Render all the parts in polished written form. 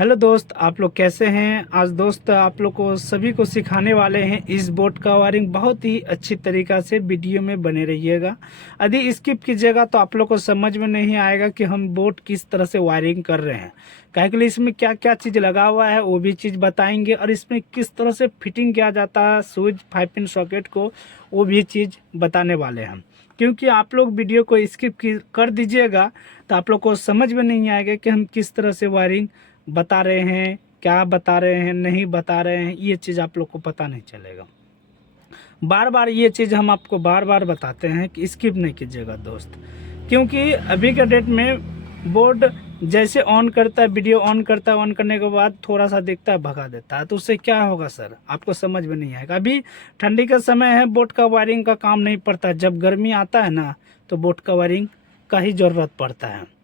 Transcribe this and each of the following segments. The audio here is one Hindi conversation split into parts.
हेलो दोस्त, आप लोग कैसे हैं। आज दोस्त आप लोग को सभी को सिखाने वाले हैं इस बोर्ड का वायरिंग बहुत ही अच्छी तरीक़ा से। वीडियो में बने रहिएगा। यदि स्किप कीजिएगा तो आप लोग को समझ में नहीं आएगा कि हम बोर्ड किस तरह से वायरिंग कर रहे हैं। काहे के लिए इसमें क्या क्या चीज़ लगा हुआ है वो भी चीज़ बताएंगे, और इसमें किस तरह से फिटिंग किया जाता है स्विच 5 पिन सॉकेट को, वो भी चीज़ बताने वाले हैं। क्योंकि आप लोग वीडियो को स्किप कर दीजिएगा तो आप लोग को समझ में नहीं आएगा कि हम किस तरह से वायरिंग बता रहे हैं, क्या बता रहे हैं, नहीं बता रहे हैं। ये चीज़ आप लोग को पता नहीं चलेगा। बार बार ये चीज़ हम आपको बार बार बताते हैं कि स्किप नहीं कीजिएगा दोस्त। क्योंकि अभी के डेट में बोर्ड जैसे ऑन करता है, वीडियो ऑन करता है, ऑन करने के बाद थोड़ा सा दिखता है भगा देता है, तो उससे क्या होगा सर, आपको समझ में नहीं आएगा। अभी ठंडी का समय है, बोर्ड का वायरिंग का काम नहीं पड़ता। जब गर्मी आता है ना तो बोर्ड का वायरिंग का ही ज़रूरत पड़ता है।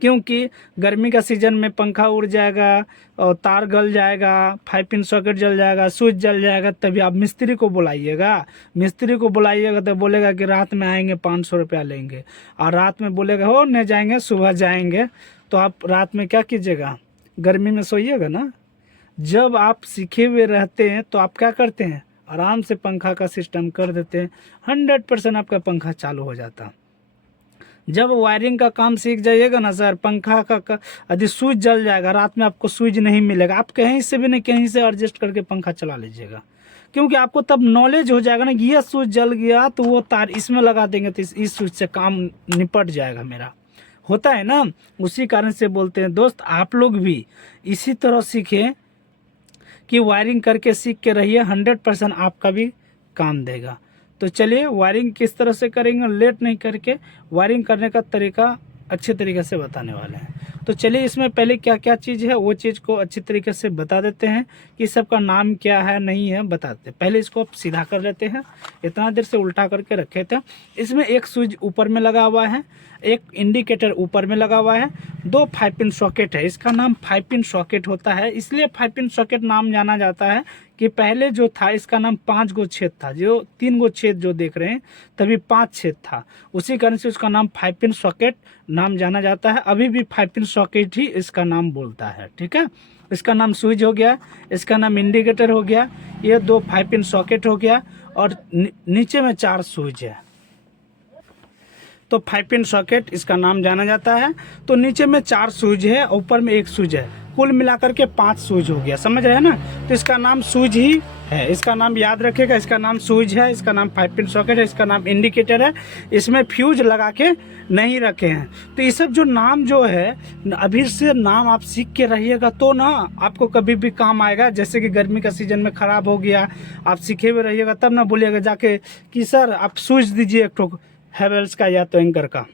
क्योंकि गर्मी का सीज़न में पंखा उड़ जाएगा और तार गल जाएगा, 5 पिन सॉकेट जल जाएगा, स्विच जल जाएगा। तभी आप मिस्त्री को बुलाइएगा। मिस्त्री को बुलाइएगा तो बोलेगा कि रात में आएंगे 500 रुपया लेंगे, और रात में बोलेगा हो नहीं जाएंगे सुबह जाएंगे। तो आप रात में क्या कीजिएगा, गर्मी में सोइएगा ना। जब आप सीखे हुए रहते हैं तो आप क्या करते हैं, आराम से पंखा का सिस्टम कर देते हैं। 100% आपका पंखा चालू हो जाता। जब वायरिंग का काम सीख जाइएगा ना सर, पंखा का यदि स्विच जल जाएगा, रात में आपको स्विच नहीं मिलेगा, आप कहीं से भी नहीं कहीं से एडजस्ट करके पंखा चला लीजिएगा। क्योंकि आपको तब नॉलेज हो जाएगा ना कि ये स्विच जल गया तो वो तार इसमें लगा देंगे तो इस स्विच से काम निपट जाएगा मेरा। होता है ना, उसी कारण से बोलते हैं दोस्त आप लोग भी इसी तरह सीखें कि वायरिंग करके सीख के रहिए। 100% आपका भी काम देगा। तो चलिए वायरिंग किस तरह से करेंगे, लेट नहीं करके वायरिंग करने का तरीका अच्छे तरीके से बताने वाले हैं। तो चलिए इसमें पहले क्या क्या चीज़ है वो चीज़ को अच्छी तरीके से बता देते हैं कि सबका नाम क्या है नहीं है बताते। पहले इसको आप सीधा कर लेते हैं, इतना देर से उल्टा करके रखे थे। इसमें एक स्विच ऊपर में लगा हुआ है, एक इंडिकेटर ऊपर में लगा हुआ है, 2 5 पिन सॉकेट है। इसका नाम 5 पिन सॉकेट होता है, इसलिए 5 पिन सॉकेट नाम जाना जाता है कि पहले जो था इसका नाम 5 गो छेद था, जो 3 गो छेद जो देख रहे हैं तभी 5 छेद था। उसी कारण से उसका नाम 5 पिन सॉकेट नाम जाना जाता है। अभी भी 5 पिन सॉकेट ही इसका नाम बोलता है, ठीक है। इसका नाम स्विच हो गया, इसका नाम इंडिकेटर हो गया, ये 2 5 पिन सॉकेट हो गया, और नीचे में 4 स्विच है। तो 5 पिन सॉकेट इसका नाम जाना जाता है। तो नीचे में 4 स्विच है, ऊपर में 1 स्विच है, कुल मिलाकर के 5 स्विच हो गया, समझ रहे हैं ना। तो इसका नाम स्विच ही है, इसका नाम याद रखिएगा। इसका नाम स्विच है, इसका नाम 5 पिन सॉकेट है, इसका नाम इंडिकेटर है। इसमें फ्यूज लगा के नहीं रखे हैं। तो ये सब जो नाम जो है अभी से नाम आप सीख के रहिएगा तो ना आपको कभी भी काम आएगा। जैसे कि गर्मी का सीजन में ख़राब हो गया, आप सीखे हुए रहिएगा, तब ना बोलिएगा जाके कि सर आप स्विच दीजिए एक ठोक हैवेल्स का या तो एंकर का,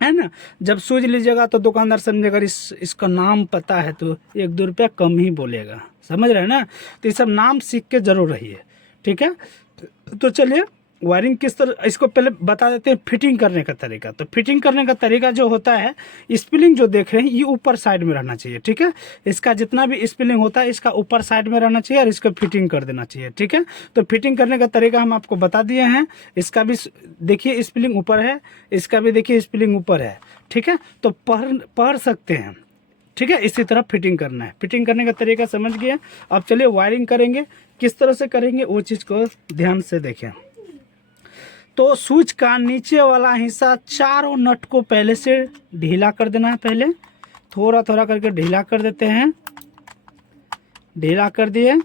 है ना। जब सूझ लीजिएगा तो दुकानदार समझेगा इसका नाम पता है तो 1-2 रुपया कम ही बोलेगा, समझ रहे हैं ना। तो ये सब नाम सीख के जरूर रहिए, ठीक है। तो चलिए वायरिंग किस तरह, इसको पहले बता देते हैं फिटिंग करने का तरीका। तो फिटिंग करने का तरीका जो होता है, स्पिलिंग जो देख रहे हैं ये ऊपर साइड में रहना चाहिए, ठीक है। इसका जितना भी स्पिलिंग होता है इसका ऊपर साइड में रहना चाहिए और इसको फिटिंग कर देना चाहिए, ठीक है। तो फिटिंग करने का तरीका हम आपको बता दिए हैं। इसका भी देखिए स्पिलिंग ऊपर है, इसका भी देखिए स्पिलिंग ऊपर है, ठीक है। तो पढ़ सकते हैं, ठीक है। इसी तरह फिटिंग करना है। फिटिंग करने का तरीका समझ गए। अब चलिए वायरिंग करेंगे, किस तरह से करेंगे वो चीज़ को ध्यान से देखें। तो स्विच का नीचे वाला हिस्सा चारों नट को पहले से ढीला कर देना है। पहले थोड़ा थोड़ा करके ढीला कर देते हैं, ढीला कर दिए।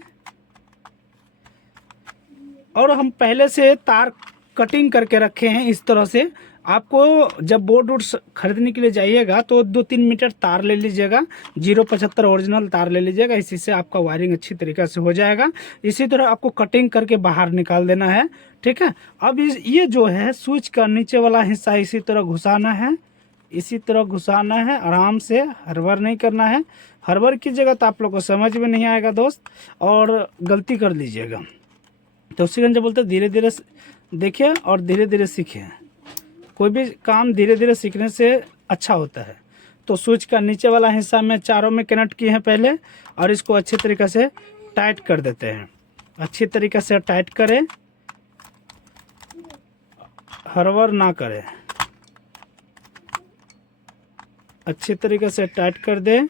और हम पहले से तार कटिंग करके रखे हैं इस तरह से। आपको जब बोर्ड वोर्ड खरीदने के लिए जाइएगा तो 2-3 मीटर तार ले लीजिएगा, 0.75 ओरिजिनल तार ले लीजिएगा। इसी से आपका वायरिंग अच्छी तरीके से हो जाएगा। इसी तरह आपको कटिंग करके बाहर निकाल देना है, ठीक है। अब ये जो है स्विच का नीचे वाला हिस्सा इसी तरह घुसाना है, इसी तरह घुसाना है, आराम से, हड़बड़ नहीं करना है। हड़बड़ कीजिएगा तो आप लोग को समझ में नहीं आएगा दोस्त, और गलती कर लीजिएगा। तो उसी कारण बोलते धीरे धीरे देखिए और धीरे धीरे सीखें। कोई भी काम धीरे धीरे सीखने से अच्छा होता है। तो स्विच का नीचे वाला हिस्सा में चारों में कनेक्ट किए हैं पहले, और इसको अच्छी तरीके से टाइट कर देते हैं। अच्छी तरीके से टाइट करें, हड़बड़ ना करें, अच्छी तरीके से टाइट कर दें।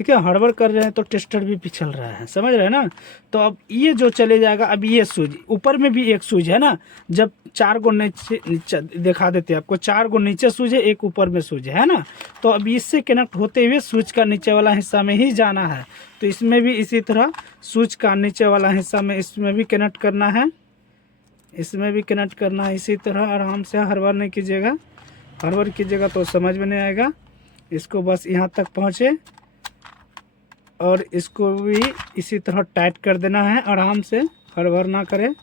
ठीक है, हड़बड़ कर रहे हैं तो टेस्टर भी पिछल रहा है, समझ रहे हैं ना। तो अब ये जो चले जाएगा, अब ये स्विच ऊपर में भी एक स्विच है ना, जब 4 गो नीचे दिखा देते हैं आपको, 4 गो नीचे स्विच है, एक ऊपर में स्विच है ना। तो अब इससे कनेक्ट होते हुए स्विच का नीचे वाला हिस्सा में ही जाना है। तो इसमें भी इसी तरह स्विच का नीचे वाला हिस्सा में इसमें भी कनेक्ट करना है, इसमें भी कनेक्ट करना है। इसी तरह आराम से हड़बड़ नहीं कीजिएगा, हड़बड़ कीजिएगा तो समझ में नहीं आएगा। इसको बस यहाँ तक पहुँचे और इसको भी इसी तरह टाइट कर देना है, आराम से, हड़बड़ ना करें,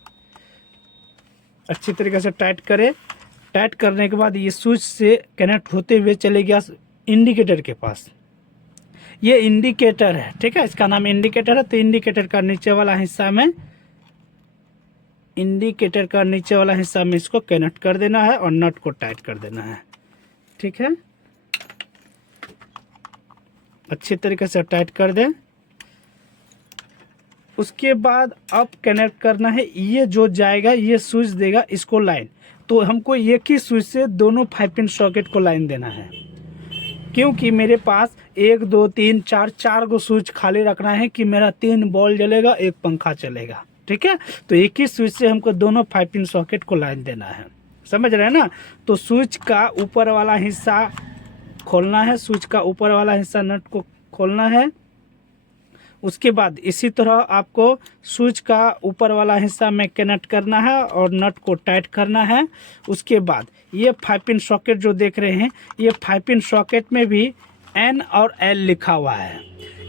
अच्छी तरीके से टाइट करें। टाइट करने के बाद ये स्विच से कनेक्ट होते हुए चले गया इंडिकेटर के पास। ये इंडिकेटर है, ठीक है, इसका नाम इंडिकेटर है। तो इंडिकेटर का नीचे वाला हिस्सा में, इंडिकेटर का नीचे वाला हिस्सा में इसको कनेक्ट कर देना है और नट को टाइट कर देना है, ठीक है। अच्छी तरीके से टाइट कर दें। उसके बाद अब कनेक्ट करना है, ये जो जाएगा ये स्विच देगा इसको लाइन। तो हमको एक ही स्विच से दोनों 5 पिन सॉकेट को लाइन देना है, क्योंकि मेरे पास 1 2 3 4 गो स्विच खाली रखना है कि मेरा 3 बॉल जलेगा, 1 पंखा चलेगा, ठीक है। तो एक ही स्विच से हमको दोनों 5 पिन सॉकेट को लाइन देना है, समझ रहे हैं ना। तो स्विच का ऊपर वाला हिस्सा खोलना है, स्विच का ऊपर वाला हिस्सा नट को खोलना है। उसके बाद इसी तरह आपको स्विच का ऊपर वाला हिस्सा में कनेक्ट करना है और नट को टाइट करना है। उसके बाद ये 5 पिन सॉकेट जो देख रहे हैं, ये 5 पिन सॉकेट में भी N और L लिखा हुआ है।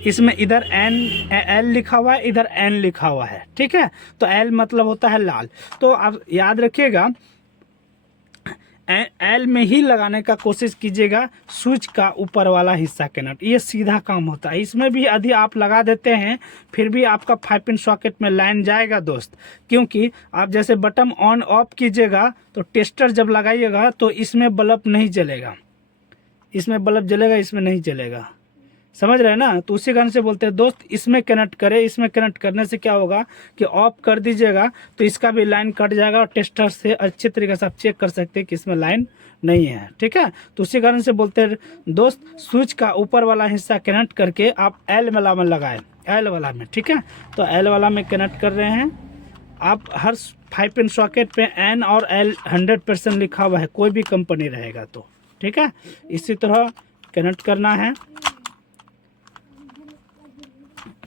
इसमें इधर L लिखा हुआ है, इधर N लिखा हुआ है, ठीक है। तो L मतलब होता है लाल। तो आप याद रखिएगा, L में ही लगाने का कोशिश कीजिएगा स्विच का ऊपर वाला हिस्सा कनेक्ट, ये सीधा काम होता है। इसमें भी यदि आप लगा देते हैं फिर भी आपका 5 पिन सॉकेट में लाइन जाएगा दोस्त, क्योंकि आप जैसे बटन ऑन ऑफ कीजिएगा तो टेस्टर जब लगाइएगा तो इसमें बल्ब नहीं जलेगा, इसमें बल्ब जलेगा, इसमें नहीं जलेगा, समझ रहे हैं ना। तो उसी कारण से बोलते हैं दोस्त, इसमें कनेक्ट करें। इसमें कनेक्ट करने से क्या होगा कि ऑफ कर दीजिएगा तो इसका भी लाइन कट जाएगा और टेस्टर से अच्छे तरीके से आप चेक कर सकते हैं कि इसमें लाइन नहीं है, ठीक है। तो उसी कारण से बोलते हैं दोस्त, स्विच का ऊपर वाला हिस्सा कनेक्ट करके आप L वाला में लगाएं, L वाला में, ठीक है। तो L वाला में कनेक्ट कर रहे हैं आप। हर 5 पिन सॉकेट पे N और L 100% लिखा हुआ है, कोई भी कंपनी रहेगा तो, ठीक है। इसी तरह कनेक्ट करना है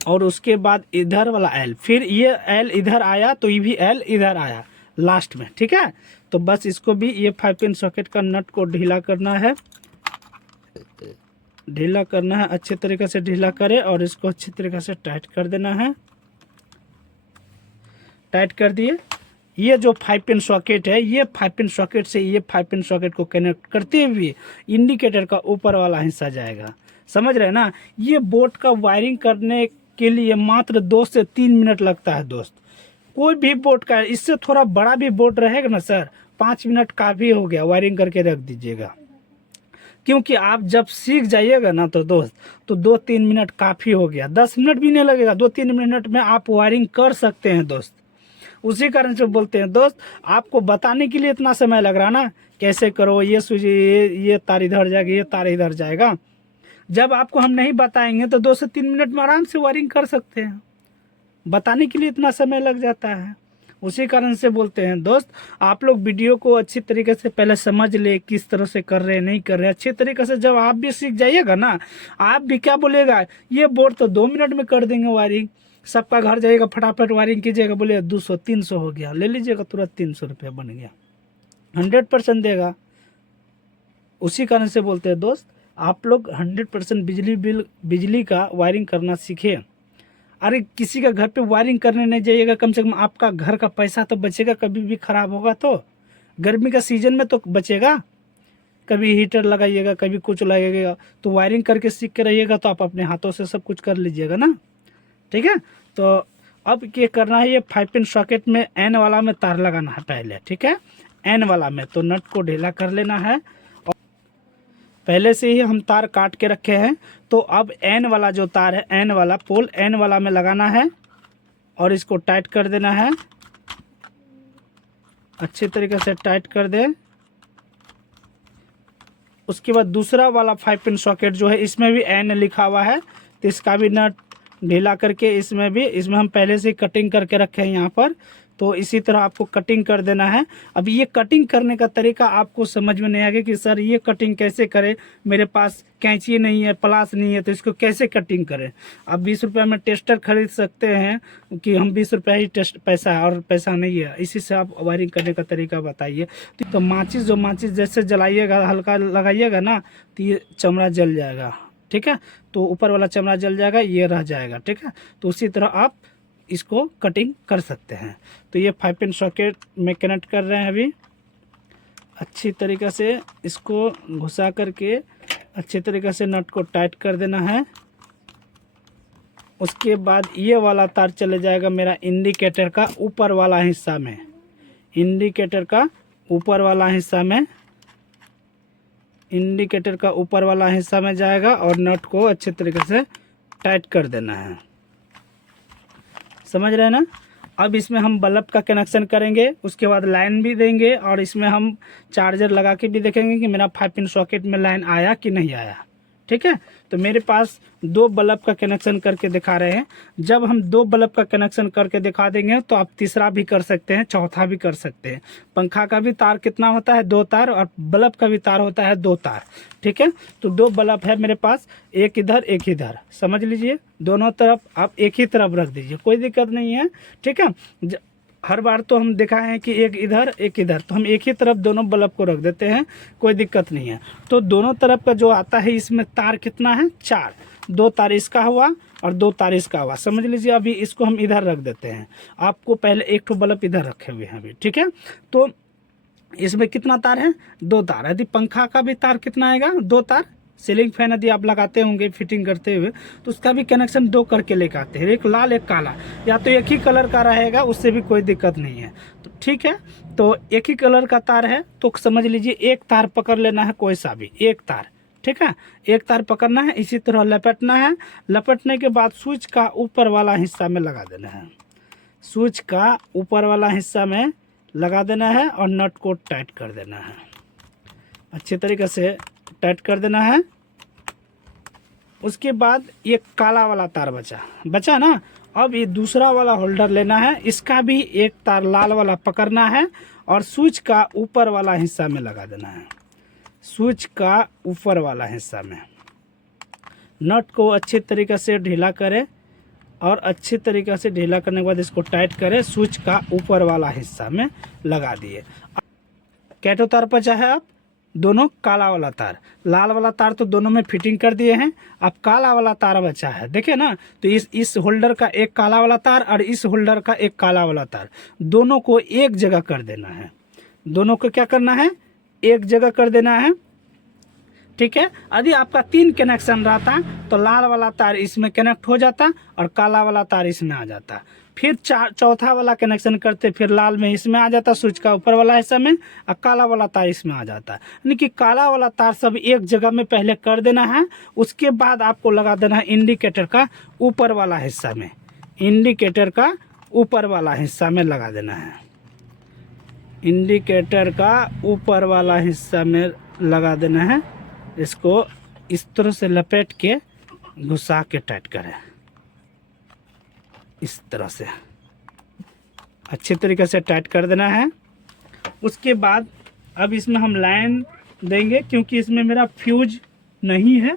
और उसके बाद इधर वाला L, फिर ये L इधर आया तो ये भी L इधर आया लास्ट में, ठीक है। तो बस इसको भी ये 5 पिन सॉकेट का नट को ढीला करना है, ढीला करना है, अच्छे तरीके से ढीला करें और इसको अच्छी तरीके से टाइट कर देना है। टाइट कर दिए। ये जो 5 पिन सॉकेट है, ये 5 पिन सॉकेट से ये 5 पिन सॉकेट को कनेक्ट करते हुए इंडिकेटर का ऊपर वाला हिस्सा जाएगा, समझ रहे हैं ना। ये बोर्ड का वायरिंग करने के लिए मात्र 2 से 3 मिनट लगता है दोस्त, कोई भी बोर्ड का। इससे थोड़ा बड़ा भी बोर्ड रहेगा ना सर, 5 मिनट काफ़ी हो गया, वायरिंग करके रख दीजिएगा। क्योंकि आप जब सीख जाइएगा ना तो दोस्त, तो 2-3 मिनट काफ़ी हो गया, 10 मिनट भी नहीं लगेगा, 2-3 मिनट में आप वायरिंग कर सकते हैं दोस्त। उसी कारण से बोलते हैं दोस्त, आपको बताने के लिए इतना समय लग रहा ना, कैसे करो, ये स्विच, ये तार इधर जाएगा, ये तार इधर जाएगा। जब आपको हम नहीं बताएंगे तो 2 से 3 मिनट में आराम से वायरिंग कर सकते हैं, बताने के लिए इतना समय लग जाता है। उसी कारण से बोलते हैं दोस्त, आप लोग वीडियो को अच्छी तरीके से पहले समझ ले, किस तरह से कर रहे हैं, नहीं कर रहे हैं। अच्छी तरीके से जब आप भी सीख जाइएगा ना, आप भी क्या बोलेगा, ये बोर्ड तो 2 मिनट में कर देंगे वायरिंग, सबका घर जाइएगा फटाफट वायरिंग कीजिएगा, बोले 200-300 हो गया, ले लीजिएगा, तुरंत 300 रुपया बन गया, 100% देगा। उसी कारण से बोलते हैं दोस्त, आप लोग 100% बिजली का वायरिंग करना सीखें। अरे किसी का घर पे वायरिंग करने नहीं जाइएगा, कम से कम आपका घर का पैसा तो बचेगा, कभी भी ख़राब होगा तो गर्मी का सीजन में तो बचेगा। कभी हीटर लगाइएगा, कभी कुछ लगाइएगा, तो वायरिंग करके सीख के रहिएगा तो आप अपने हाथों से सब कुछ कर लीजिएगा ना, ठीक है। तो अब ये करना है, ये 5 पिन सॉकेट में N वाला में तार लगाना है पहले, ठीक है। N वाला में तो नट को ढीला कर लेना है, और पहले से ही हम तार काट के रखे हैं। तो अब N वाला जो तार है, N वाला पोल N वाला में लगाना है और इसको टाइट कर देना है, अच्छे तरीके से टाइट कर दे। उसके बाद दूसरा वाला 5 पिन सॉकेट जो है, इसमें भी N लिखा हुआ है, तो इसका भी नट ढीला करके इसमें हम पहले से कटिंग करके रखे हैं यहाँ पर, तो इसी तरह आपको कटिंग कर देना है। अब ये कटिंग करने का तरीका आपको समझ में नहीं आएगा कि सर ये कटिंग कैसे करें, मेरे पास कैंची नहीं है, प्लास नहीं है, तो इसको कैसे कटिंग करें। आप 20 रुपये में टेस्टर खरीद सकते हैं कि हम 20 रुपये ही टेस्ट पैसा है और पैसा नहीं है, इसी से आप वायरिंग करने का तरीका बताइए। तो माचिस जैसे जलाइएगा, हल्का लगाइएगा ना, तो ये चमड़ा जल जाएगा, ठीक है। तो ऊपर वाला चमड़ा जल जाएगा, ये रह जाएगा, ठीक है। तो उसी तरह आप इसको कटिंग कर सकते हैं। तो ये 5 पिन सॉकेट में कनेक्ट कर रहे हैं अभी। अच्छी तरीक़े से इसको घुसा करके अच्छे तरीक़े से नट को टाइट कर देना है। उसके बाद ये वाला तार चले जाएगा मेरा इंडिकेटर का ऊपर वाला हिस्सा में, इंडिकेटर का ऊपर वाला हिस्सा में, इंडिकेटर का ऊपर वाला हिस्सा में जाएगा और नट को अच्छे तरीके से टाइट कर देना है। समझ रहे हैं ना। अब इसमें हम बल्ब का कनेक्शन करेंगे, उसके बाद लाइन भी देंगे और इसमें हम चार्जर लगा के भी देखेंगे कि मेरा 5 पिन सॉकेट में लाइन आया कि नहीं आया, ठीक है। तो मेरे पास 2 बल्ब का कनेक्शन करके दिखा रहे हैं। जब हम 2 बल्ब का कनेक्शन करके दिखा देंगे तो आप तीसरा भी कर सकते हैं, चौथा भी कर सकते हैं। पंखा का भी तार कितना होता है, 2 तार, और बल्ब का भी तार होता है 2 तार, ठीक है। तो 2 बल्ब है मेरे पास, एक इधर एक इधर, समझ लीजिए। दोनों तरफ आप एक ही तरफ रख दीजिए, कोई दिक्कत नहीं है, ठीक है। हर बार तो हम दिखाए हैं कि एक इधर एक इधर, तो हम एक ही तरफ दोनों बल्ब को रख देते हैं, कोई दिक्कत नहीं है। तो दोनों तरफ का जो आता है इसमें तार कितना है, 4, 2 तार इसका हुआ और 2 तार इसका हुआ, समझ लीजिए। अभी इसको हम इधर रख देते हैं, आपको पहले एक ठो बल्ब इधर रखे हुए हैं अभी, ठीक है। तो इसमें कितना तार है, 2 तार। यदि पंखा का भी तार कितना आएगा, 2 तार। सीलिंग फैन यदि आप लगाते होंगे फिटिंग करते हुए तो उसका भी कनेक्शन 2 करके लेकर आते हैं, एक लाल एक काला, या तो एक ही कलर का रहेगा, उससे भी कोई दिक्कत नहीं है, तो ठीक है। तो एक ही कलर का तार है तो समझ लीजिए एक तार पकड़ लेना है, कोई सा भी एक तार, ठीक है। एक तार पकड़ना है, इसी तरह लपेटना है। लपेटने के बाद स्विच का ऊपर वाला हिस्सा में लगा देना है, स्विच का ऊपर वाला हिस्सा में लगा देना है और नट को टाइट कर देना है, अच्छे तरीके से टाइट कर देना है। उसके बाद ये काला वाला तार बचा ना, अब ये दूसरा वाला होल्डर लेना है, इसका भी एक तार लाल वाला पकड़ना है और स्विच का ऊपर वाला हिस्सा में लगा देना है, स्विच का ऊपर वाला हिस्सा में। नट को अच्छे तरीके से ढीला करें और अच्छे तरीके से ढीला करने के बाद इसको टाइट करें, स्विच का ऊपर वाला हिस्सा में लगा दिए। कैटो तार बचा है, आप दोनों काला वाला तार, लाल वाला तार तो दोनों में फिटिंग कर दिए हैं, अब काला वाला तार बचा है, देखे ना। तो इस होल्डर का एक काला वाला तार और इस होल्डर का एक काला वाला तार, दोनों को एक जगह कर देना है, दोनों को क्या करना है, एक जगह कर देना है, ठीक है। यदि आपका 3 कनेक्शन रहता तो लाल वाला तार इसमें कनेक्ट हो जाता और काला वाला तार इसमें आ जाता, फिर चौथा वाला कनेक्शन करते, फिर लाल में इसमें आ जाता, स्विच का ऊपर वाला हिस्सा में, और काला वाला तार इसमें आ जाता। यानी कि काला वाला तार सब एक जगह में पहले कर देना है, उसके बाद आपको लगा देना है इंडिकेटर का ऊपर वाला हिस्सा में, इंडिकेटर का ऊपर वाला हिस्सा में लगा देना है, इंडिकेटर का ऊपर वाला हिस्सा में लगा देना है। इसको इस तरह से लपेट के घुसा के टाइट करें, इस तरह से अच्छे तरीके से टाइट कर देना है। उसके बाद अब इसमें हम लाइन देंगे, क्योंकि इसमें मेरा फ्यूज नहीं है,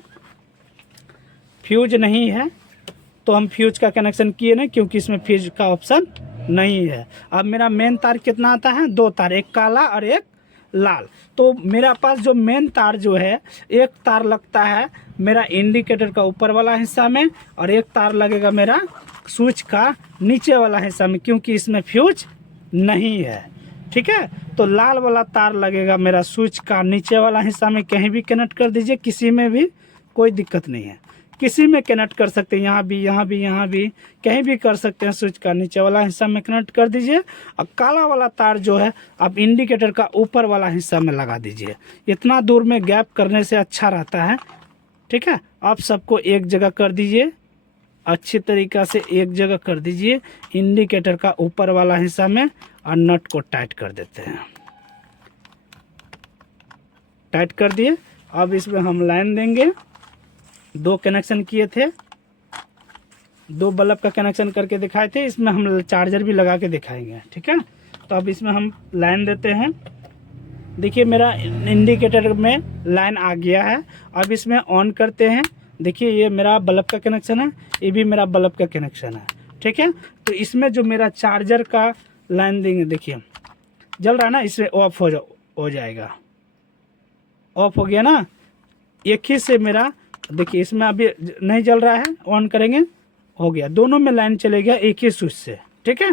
तो हम फ्यूज का कनेक्शन किए नहीं, क्योंकि इसमें फ्यूज का ऑप्शन नहीं है। अब मेरा मेन तार कितना आता है, 2 तार, एक काला और एक लाल। तो मेरा पास जो मेन तार जो है, एक तार लगता है मेरा इंडिकेटर का ऊपर वाला हिस्सा में और एक तार लगेगा मेरा स्विच का नीचे वाला हिस्सा में, क्योंकि इसमें फ्यूज नहीं है, ठीक है। तो लाल वाला तार लगेगा मेरा स्विच का नीचे वाला हिस्सा में, कहीं भी कनेक्ट कर दीजिए, किसी में भी कोई दिक्कत नहीं है, किसी में कनेक्ट कर सकते हैं, यहाँ भी कहीं भी कर सकते हैं। स्विच का नीचे वाला हिस्सा में कनेक्ट कर दीजिए। अब काला वाला तार जो है आप इंडिकेटर का ऊपर वाला हिस्सा में लगा दीजिए, इतना दूर में गैप करने से अच्छा रहता है, ठीक है। आप सबको एक जगह कर दीजिए, अच्छी तरीक़ा से एक जगह कर दीजिए इंडिकेटर का ऊपर वाला हिस्सा में, और नट को टाइट कर देते हैं, टाइट कर दिए। अब इसमें हम लाइन देंगे, 2 कनेक्शन किए थे, दो बल्ब का कनेक्शन करके दिखाए थे, इसमें हम चार्जर भी लगा के दिखाएंगे। ठीक है, तो अब इसमें हम लाइन देते हैं। देखिए मेरा इंडिकेटर में लाइन आ गया है। अब इसमें ऑन करते हैं। देखिए ये मेरा बल्ब का कनेक्शन है, ये भी मेरा बल्ब का कनेक्शन है। ठीक है, तो इसमें जो मेरा चार्जर का लाइन देंगे, देखिए जल रहा है ना, इसमें ऑफ हो जाएगा। ऑफ हो गया ना, एक ही से मेरा, देखिए इसमें अभी नहीं जल रहा है, ऑन करेंगे, हो गया, दोनों में लाइन चले गया एक ही स्विच से। ठीक है,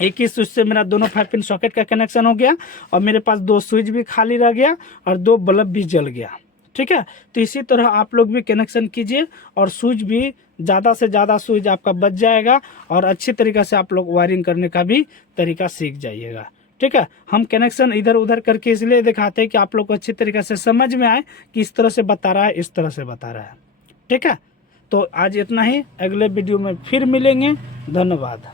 एक ही स्विच से मेरा दोनों 5 पिन सॉकेट का कनेक्शन हो गया और मेरे पास 2 स्विच भी खाली रह गया और 2 बल्ब भी जल गया। ठीक है, तो इसी तरह आप लोग भी कनेक्शन कीजिए और स्विच भी ज़्यादा से ज़्यादा स्विच आपका बच जाएगा और अच्छी तरीके से आप लोग वायरिंग करने का भी तरीका सीख जाइएगा। ठीक है, हम कनेक्शन इधर उधर करके इसलिए दिखाते हैं कि आप लोग को अच्छी तरीके से समझ में आए कि इस तरह से बता रहा है, इस तरह से बता रहा है। ठीक है, तो आज इतना ही, अगले वीडियो में फिर मिलेंगे। धन्यवाद।